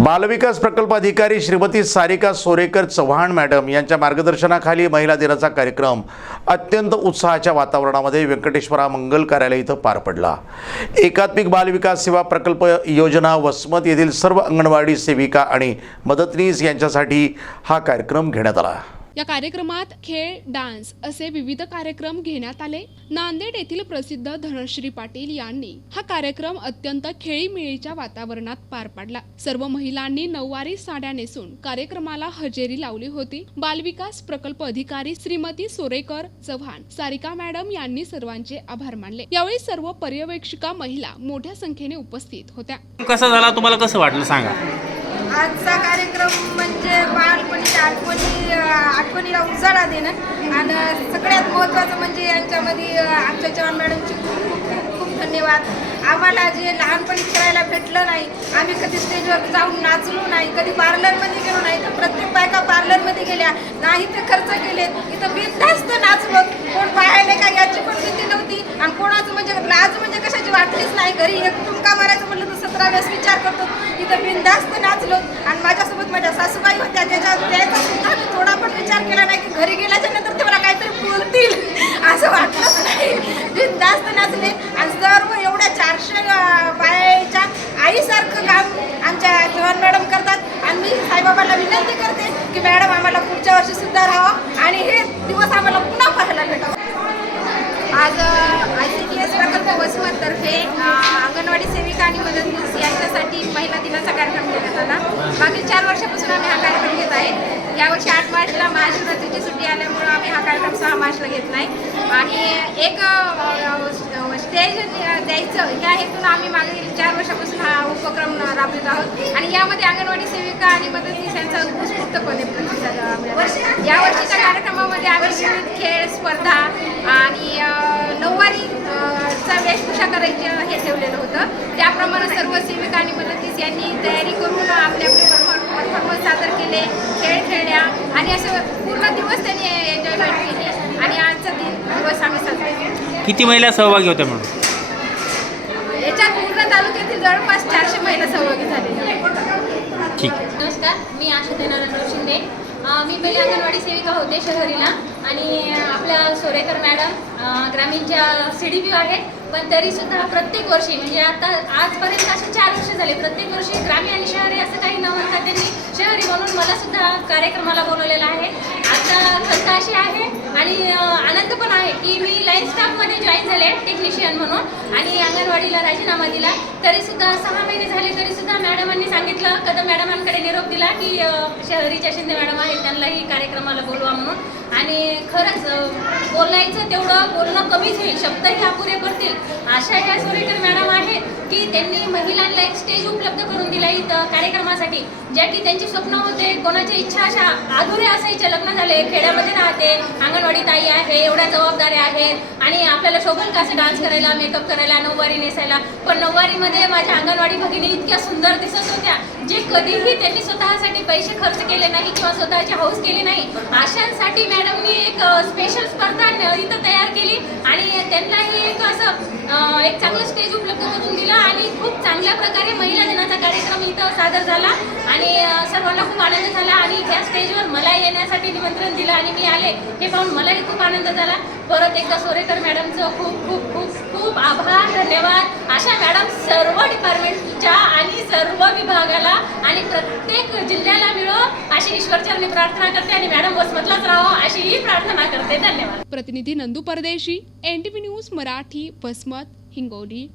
बालविकास प्रकल्प अधिकारी श्रीमती सारिका सोरेकर चव्हाण मॅडम यांच्या मार्गदर्शनाखाली महिला दिनाचा कार्यक्रम अत्यंत उत्साहाच्या वातावरणामध्ये व्यंकटेश्वरा मंगल कार्यालय इथं पार पडला. एकात्मिक बालविकास सेवा प्रकल्प योजना वसमत येथील सर्व अंगणवाडी सेविका आणि मदतनीस यांच्यासाठी हा कार्यक्रम घेण्यात आला. या कार्यक्रमात खेळ डान्स असे विविध कार्यक्रम घेण्यात आले. नांदेड येथील प्रसिद्ध धनश्री पाटील यांनी हा कार्यक्रम अत्यंत खेळीमेळीच्या वातावरणात पार पाडला. सर्व महिलांनी नऊवारी साड्या नेसून कार्यक्रमाला हजेरी लावली होती. बालविकास प्रकल्प अधिकारी श्रीमती सोरेकर चव्हाण सारिका मॅडम यांनी सर्वांचे आभार मानले. यावेळी सर्व पर्यवेक्षिका महिला मोठ्या संख्येने उपस्थित होत्या. कसा झाला? तुम्हाला कसं वाटलं? सांगा. आजचा कार्यक्रम म्हणजे आठवणीला उजाळा आणि सगळ्यात महत्त्वाचं म्हणजे यांच्यामध्ये आमच्या जवान मॅडमची खूप खूप खूप खूप धन्यवाद. आम्हाला जे लहानपणी खेळायला भेटलं नाही आम्ही कधी स्टेजवर जाऊन नाचलो नाही कधी पार्लरमध्ये गेलो नाही तर प्रत्येक बायका पार्लरमध्ये गेल्या. नाही तर खर्च केले. इथं बिनधास्त नाचलो कोण पाहायला का याची पण भीती नव्हती. आणि कोणाचं म्हणजे लाज म्हणजे कशाची वाटलीच नाही. घरी एक तुमका मारायचं म्हटलं तर सतरा वेळेस विचार करतो. इथं बिनधास्त नाचलो. आणि माझ्यासोबत माझ्या सासूबाई होत्या. त्याच्या त्याचा सुद्धा मी थोडा पण विचार केला नाही की घरी गेलो नंतर ते मला काहीतरी बोलतील असं वाटलंच नाही बिनधास्त नाचले आणि सर्व एवढ्या चारशे बायाच्या आईसारखं काम आमच्या जवान मॅडम करतात. आणि मी साईबाबाला विनंती करते की मॅडम आम्हाला पुढच्या वर्षी सुद्धा राहावं आणि हे दिवस आम्हाला पुन्हा पाहायला भेटावं. आज आय सी टी एस प्रकल्प वसमततर्फे अंगणवाडी सेविका आणि मदतनीस यांच्यासाठी महिला दिनाचा कार्यक्रम घेण्यात आला. मागील चार वर्षापासून आम्ही हा कार्यक्रम यावर्षी आठ मार्चला महाशिवरात्रीची सुट्टी आल्यामुळं आम्ही हा कार्यक्रम सहा मार्चला घेत नाही. आणि एक स्टेज द्यायचं ह्या हेतून आम्ही मागील चार वर्षापासून हा उपक्रम राबवित आहोत. आणि यामध्ये अंगणवाडी सेविका आणि मदतनीस यांचा उत्स्फूर्तपणे प्रतिसाद यावर्षीच्या कार्यक्रमामध्ये आम्ही विविध खेळ स्पर्धा आणि नऊवारीचा नऊवारी वेशभूषा करायचे हे ठेवलेलं होतं त्याप्रमाणे सर्व सेविका आणि मदतनीस यांनी तयारी करून आपले आपले परफॉर्मन्स सादर केले खेळ खेळल्या आणि असं पूर्ण दिवस त्यांनी एन्जॉयमेंट केली. आणि आजचा दिन दिवस आम्ही साजरा केला. किती महिला सहभागी होत्या म्हणून? याच्यात पूर्ण तालुक्यातील जवळपास चारशे महिला सहभागी झालेल्या आहेत. ठीक. नमस्कार मी आशा नरेंद्र शिंदे अ, मी पहिले अंगणवाडी सेविका होते शहरीला. आणि आपल्या सोरेकर मॅडम ग्रामीणच्या सी डी पी आहेत पण तरीसुद्धा प्रत्येक वर्षी म्हणजे आता आजपर्यंत असे चार वर्ष झाले प्रत्येक वर्षी ग्रामीण आणि शहरी असं काही न त्यांनी शहरी म्हणून मलासुद्धा कार्यक्रमाला बोलवलेलं आहे. आता खंत अशी आहे आणि आनंद पण आहे की मी लाईन स्टाफमध्ये जॉईन झाले टेक्निशियन म्हणून आणि अंगणवाडीला राजीनामा दिला. तरीसुद्धा सहा महिने झाले तरीसुद्धा मॅडमांनी सांगितलं कदम मॅडमांकडे निरोप दिला की शहरीच्या शिंदे मॅडम आहेत त्यांनाही कार्यक्रमाला बोलवा म्हणून. आणि खरंच बोलायचं तेवढं बोलणं कमीच होईल शब्दही अपुरे पडतील. अशा ह्या सुरेकर मॅडम की त्यांनी महिलांना एक स्टेज उपलब्ध करून दिला इथं कार्यक्रमासाठी ज्या की त्यांची स्वप्न होते कोणाच्या इच्छा अशा अधुऱ्या असायच्या. लग्न झाले खेड्यामध्ये राहते अंगणवाडी ताई आहे एवढ्या जबाबदाऱ्या आहेत. आणि आपल्याला शोभल का असं डान्स करायला मेकअप करायला नऊवारी नेसायला? पण नऊवारीमध्ये माझ्या अंगणवाडी भगिनी इतक्या सुंदर दिसत होत्या जे कधीही त्यांनी स्वतःसाठी पैसे खर्च केले नाही किंवा स्वतःची हाऊस केली नाही अशांसाठी मॅडमनी एक स्पेशल स्पर्धा इथं तयार केली. आणि त्यांनाही एक असं एक चांगलं स्टेज उपलब्ध करून दिला. आणि खूप चांगल्या प्रकारे महिला दिनाचा कार्यक्रम इथं सादर झाला आणि सर्वांना खूप आनंद झाला आणि त्या स्टेजवर मला येण्यासाठी निमंत्रण दिलं आणि मी आले हे पाहून मलाही खूप आनंद झाला. परत एकदा सोरेकर मॅडमचं खूप खूप खूप खूप आभार धन्यवाद. अशा मॅडम सर्व डिपार्टमेंटच्या आणि सर्व विभागाला आणि प्रत्येक जिल्ह्याला मिळो अशी ईश्वरचरणी प्रार्थना करते आणि मॅडम वसमतलाच राहो अशी ही प्रार्थना करते. धन्यवाद. प्रतिनिधी नंदू परदेशी एनटीव्ही न्यूज मराठी वसमत हिंगोली.